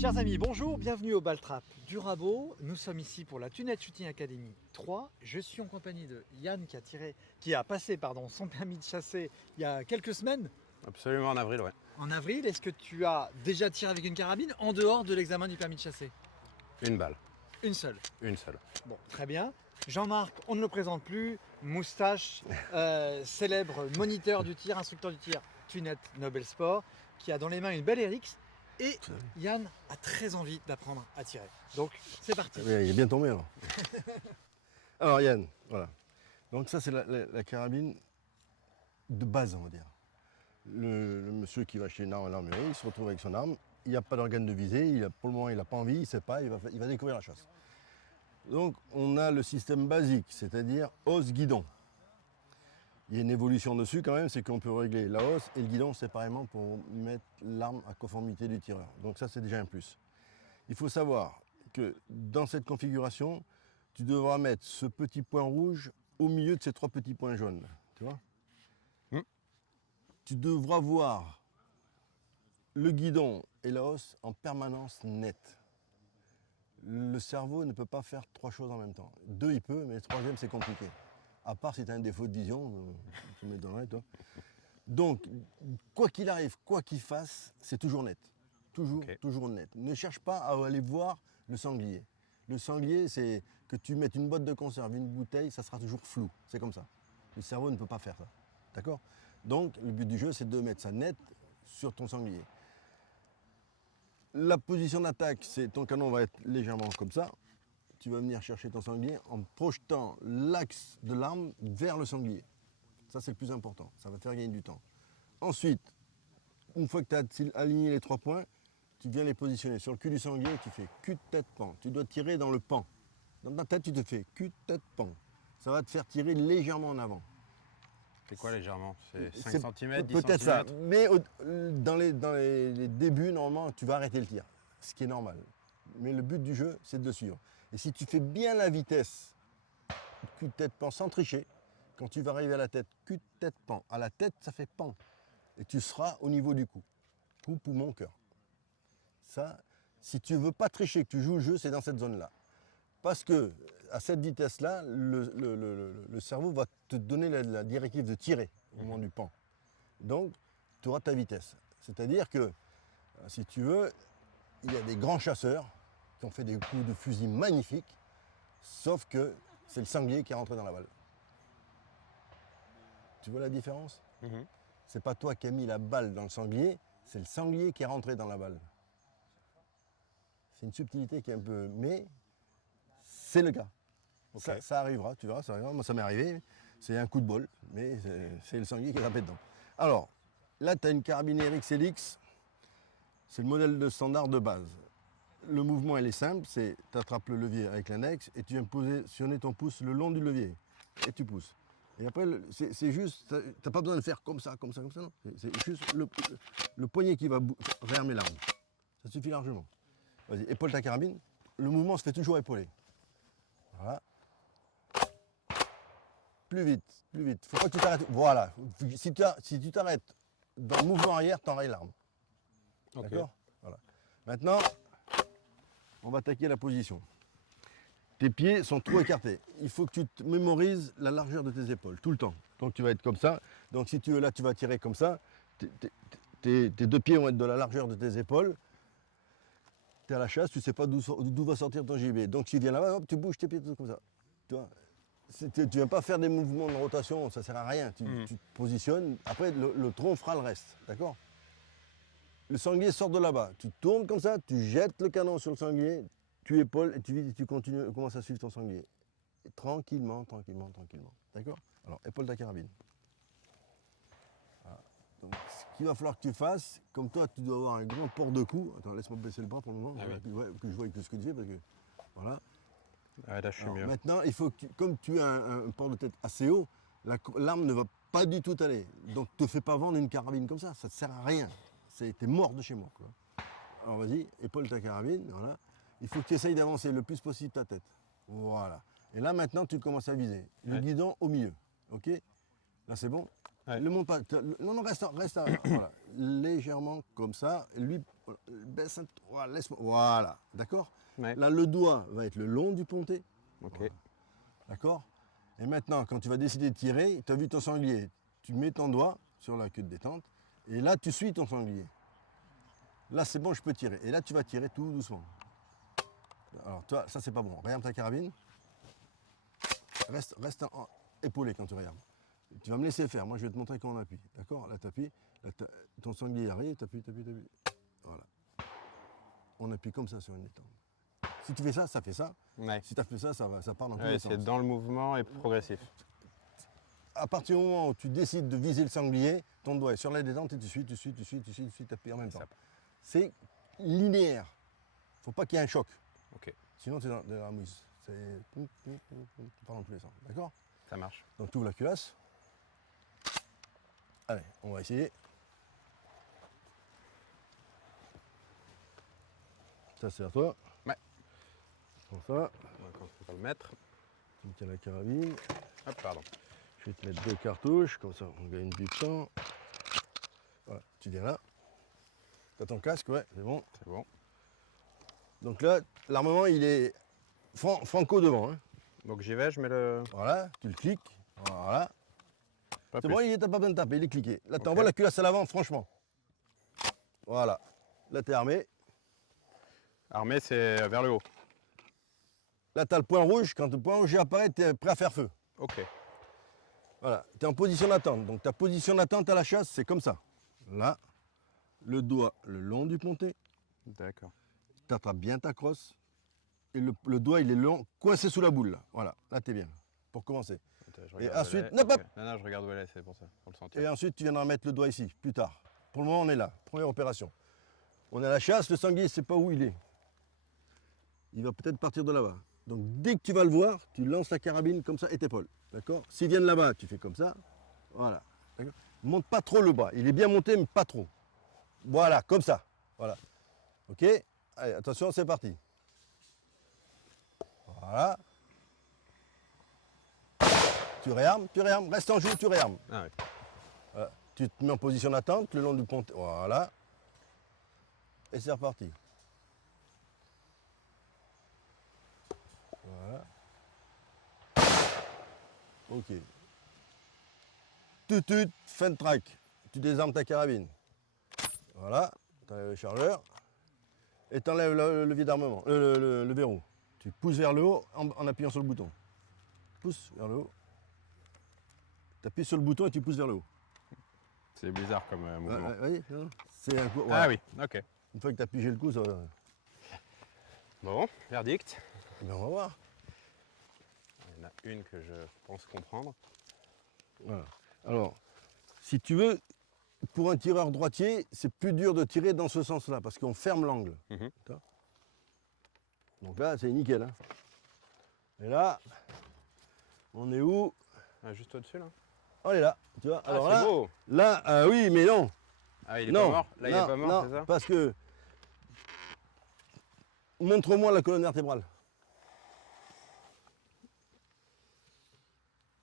Chers amis, bonjour, bienvenue au Baltrap du Rabot. Nous sommes ici pour la Tunet Shooting Academy 3. Je suis en compagnie de Yann qui a passé son permis de chasser il y a quelques semaines. Absolument, en avril, ouais. En avril, est-ce que tu as déjà tiré avec une carabine en dehors de l'examen du permis de chasser? Une balle. Une seule. Une seule. Bon, très bien. Jean-Marc, on ne le présente plus, moustache, célèbre moniteur du tir, instructeur du tir, Tunet Nobel Sport, qui a dans les mains une belle RX. Et Yann a très envie d'apprendre à tirer. Donc, c'est parti. Oui, il est bien tombé alors. Alors Yann, voilà. Donc ça c'est la carabine de base, on va dire. Le monsieur qui va acheter une arme à l'armurerie, il se retrouve avec son arme, il n'y a pas d'organe de visée, pour le moment il n'a pas envie, il ne sait pas, il va découvrir la chasse. Donc on a le système basique, c'est-à-dire hausse-guidon. Il y a une évolution dessus quand même, c'est qu'on peut régler la hausse et le guidon séparément pour mettre l'arme à conformité du tireur. Donc ça c'est déjà un plus. Il faut savoir que dans cette configuration, tu devras mettre ce petit point rouge au milieu de ces trois petits points jaunes. Tu vois ? Tu devras voir le guidon et la hausse en permanence nette. Le cerveau ne peut pas faire trois choses en même temps. Deux, il peut, mais le troisième, c'est compliqué. À part si tu as un défaut de vision, tu m'étonnerais, toi. Donc, quoi qu'il arrive, quoi qu'il fasse, c'est toujours net. Toujours net. Ne cherche pas à aller voir le sanglier. Le sanglier, c'est que tu mettes une boîte de conserve, une bouteille, ça sera toujours flou. C'est comme ça. Le cerveau ne peut pas faire ça. D'accord ? Donc, le but du jeu, c'est de mettre ça net sur ton sanglier. La position d'attaque, c'est ton canon va être légèrement comme ça. Tu vas venir chercher ton sanglier en projetant l'axe de l'arme vers le sanglier. Ça, c'est le plus important. Ça va te faire gagner du temps. Ensuite, une fois que tu as aligné les trois points, tu viens les positionner sur le cul du sanglier, tu fais cul de tête pan. Tu dois tirer dans le pan. Dans ta tête, tu te fais cul de tête pan. Ça va te faire tirer légèrement en avant. C'est quoi légèrement? C'est 5 cm, 10 peut-être cm? ça. Mais dans les débuts, normalement, tu vas arrêter le tir. Ce qui est normal. Mais le but du jeu, c'est de le suivre. Et si tu fais bien la vitesse, cul de tête pan, sans tricher, quand tu vas arriver à la tête, cul de tête pan. À la tête, ça fait pan. Et tu seras au niveau du cou. Cou, poumon, cœur. Ça, si tu ne veux pas tricher, que tu joues le jeu, c'est dans cette zone-là. Parce que à cette vitesse-là, le cerveau va te donner la directive de tirer au moment du pan. Donc, tu auras ta vitesse. C'est-à-dire que, si tu veux, il y a des grands chasseurs qui ont fait des coups de fusil magnifiques, sauf que c'est le sanglier qui est rentré dans la balle. Tu vois la différence ? C'est pas toi qui as mis la balle dans le sanglier, c'est le sanglier qui est rentré dans la balle. C'est une subtilité qui est un peu... Mais c'est le cas. Okay. Ça arrivera, tu verras, ça arrivera. Moi, ça m'est arrivé. C'est un coup de bol, mais c'est le sanglier qui est tapé dedans. Alors, là, tu as une carabine RX LX. C'est le modèle de standard de base. Le mouvement, elle est simple. C'est tu attrapes le levier avec l'index et tu viens positionner ton pouce le long du levier. Et tu pousses. Et après, c'est juste, tu n'as pas besoin de faire comme ça, non. C'est juste le poignet qui va réarmer l'arme. Ça suffit largement. Vas-y, épaule ta carabine. Le mouvement se fait toujours épauler. Voilà. Plus vite, plus vite. Faut pas que tu t'arrêtes. Voilà. Si tu t'arrêtes dans le mouvement arrière, tu enrayes l'arme. Okay. D'accord ? Voilà. Maintenant, on va attaquer la position. Tes pieds sont trop écartés. Il faut que tu te mémorises la largeur de tes épaules, tout le temps. Donc tu vas être comme ça. Donc si tu es là, tu vas tirer comme ça. Tes deux pieds vont être de la largeur de tes épaules. Tu es à la chasse, tu ne sais pas d'où va sortir ton gibier. Donc tu viens là-bas, hop, tu bouges tes pieds comme ça. Tu vois ? Tu ne viens pas faire des mouvements de rotation, ça ne sert à rien. Tu te positionnes, après le tronc fera le reste. D'accord ? Le sanglier sort de là-bas. Tu tournes comme ça, tu jettes le canon sur le sanglier, tu épaules et tu continues, commences à suivre ton sanglier. Et tranquillement. D'accord ? Alors, épaule ta carabine. Voilà. Donc, ce qu'il va falloir que tu fasses, comme toi, tu dois avoir un grand port de cou. Attends, laisse-moi baisser le bras pour le moment, que je vois ce que tu fais. Parce que, voilà. Ouais, là, je suis mieux. Maintenant, il faut que comme tu as un port de tête assez haut, l'arme ne va pas du tout aller. Donc, ne te fais pas vendre une carabine comme ça ne sert à rien. T'es mort de chez moi, quoi. Alors vas-y, épaule ta carabine, voilà. Il faut que tu essayes d'avancer le plus possible ta tête. Voilà. Et là maintenant tu commences à viser. Le guidon au milieu. Ok ? Là c'est bon ? Ouais. Le monte pas. Non, non, reste voilà. Légèrement comme ça. Lui, baisse un voilà, laisse-moi. Voilà, d'accord. Ouais. Là, le doigt va être le long du pontet. Ok. Voilà. D'accord. Et maintenant, quand tu vas décider de tirer, tu as vu ton sanglier. Tu mets ton doigt sur la queue de détente. Et là, tu suis ton sanglier. Là, c'est bon, je peux tirer. Et là, tu vas tirer tout doucement. Alors, toi, ça, c'est pas bon. Regarde ta carabine. Reste épaulé quand tu regardes. Tu vas me laisser faire. Moi, je vais te montrer comment on appuie. D'accord. Là, tu appuies. Là, ton sanglier arrive. Tu appuies. Voilà. On appuie comme ça sur une détente. Si tu fais ça, ça fait ça. Ouais. Si tu as fait ça, ça part dans tous Ouais, les c'est sens. dans le mouvement et progressif. À partir du moment où tu décides de viser le sanglier, ton doigt est sur la détente et tu suis, tu appuies en même temps. Ça. C'est linéaire. Il ne faut pas qu'il y ait un choc. Ok, Sinon, tu es dans la mouise. C'est tu pars dans tous les sens. D'accord. ça marche. Donc, tu ouvres la culasse. Allez, on va essayer. Ça, c'est à toi. Ouais. Comme ça, Donc on va le mettre. tu me tiens la carabine. Hop, pardon. Je vais te mettre 2 cartouches, comme ça on gagne du temps. Voilà, tu viens là. Tu as ton casque, ouais, c'est bon. C'est bon. Donc là, l'armement il est franco devant. Hein. Donc j'y vais, je mets le. Voilà, tu le cliques. Voilà. Pas C'est plus. bon, il t'as pas besoin de taper, il est cliqué. Là, tu Ok. envoies la culasse à l'avant, franchement. Voilà. Là, tu es armé. Armé, c'est vers le haut. Là, tu as le point rouge. Quand le point rouge apparaît, tu es prêt à faire feu. Ok. Voilà, tu es en position d'attente. Donc ta position d'attente à la chasse, c'est comme ça. Là, le doigt le long du pontet. D'accord. Tu attrapes bien ta crosse. Et le doigt, il est long, coincé sous la boule. Là. Voilà, là, tu es bien. Pour commencer. Attends, je Et regarde ensuite, où elle est. hop, hop. Ok. Non, je regarde où elle est, c'est pour ça, pour le sentir. Et ensuite, tu viendras mettre le doigt ici, plus tard. Pour le moment, on est là. Première opération. On est à la chasse, le sanglier, ne sait pas où il est. Il va peut-être partir de là-bas. Donc, dès que tu vas le voir, tu lances la carabine comme ça et t'épaules. D'accord. S'il vient de là-bas, tu fais comme ça. Voilà. D'accord. Monte pas trop le bras. Il est bien monté, mais pas trop. Voilà, comme ça. Voilà. Ok. Allez, attention, c'est parti. Voilà. Tu réarmes. Reste en joue, tu réarmes. Ah oui. Voilà. Tu te mets en position d'attente le long du pont. Voilà. Et c'est reparti. Voilà. Ok. Fin de track. Tu désarmes ta carabine. Voilà. Tu enlèves le chargeur. Et tu enlèves le levier d'armement, le verrou. Tu pousses vers le haut en appuyant sur le bouton. Pousse vers le haut. Tu appuies sur le bouton et tu pousses vers le haut. C'est bizarre comme mouvement. Voyez, c'est un coup. Ah Voilà. oui, ok. Une fois que tu as pigé le coup, ça va. Bon, verdict. Ben, on va voir. Il y en a une que je pense comprendre. Voilà. Alors, si tu veux, pour un tireur droitier, c'est plus dur de tirer dans ce sens-là, parce qu'on ferme l'angle. Mhm. Donc là, c'est nickel. Hein. Et là, on est où? Ah, juste au-dessus là. On est là, tu vois. Ah, Alors c'est là, beau. oui, mais non. Ah, il est non, pas mort. Là, il est pas mort, non, c'est ça? parce que... Montre-moi la colonne vertébrale.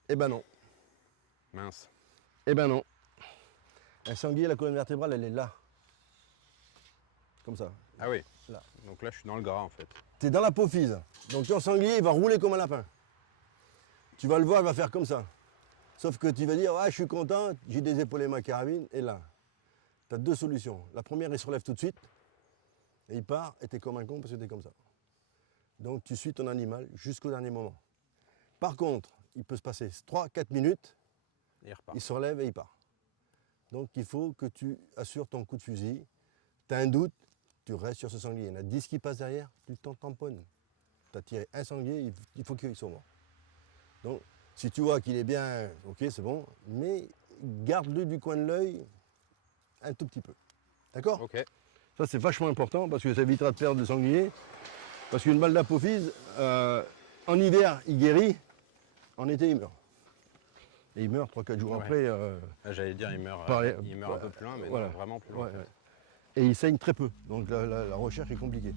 Eh ben non. Mince. Eh ben non. Un sanglier, la colonne vertébrale, elle est là. Comme ça. Ah oui. Là. Donc là, je suis dans le gras en fait. Tu es dans l'apophyse. Donc ton sanglier, il va rouler comme un lapin. Tu vas le voir, il va faire comme ça. Sauf que tu vas dire, ah, je suis content, j'ai désépaulé ma carabine. Et là, tu as 2 solutions. La première, il se relève tout de suite. Et il part, et tu es comme un con parce que tu es comme ça. Donc tu suis ton animal jusqu'au dernier moment. Par contre, il peut se passer 3-4 minutes, Il repart. il se relève et il part. Donc il faut que tu assures ton coup de fusil. Tu as un doute, tu restes sur ce sanglier. Il y en a 10 qui passent derrière, tu t'en tamponnes. Tu as tiré un sanglier, il faut qu'il soit mort. Donc si tu vois qu'il est bien, ok, c'est bon, mais garde-le du coin de l'œil un tout petit peu. D'accord? Ok. Ça, c'est vachement important parce que ça évitera de perdre le sanglier. Parce qu'une balle d'apophyse, en hiver, il guérit, en été, il meurt. Et il meurt 3-4 jours Ouais. après. Ah, j'allais dire, il meurt un peu plus loin, mais voilà. non, vraiment plus loin. Ouais, ouais. Et il saigne très peu. Donc la recherche est compliquée.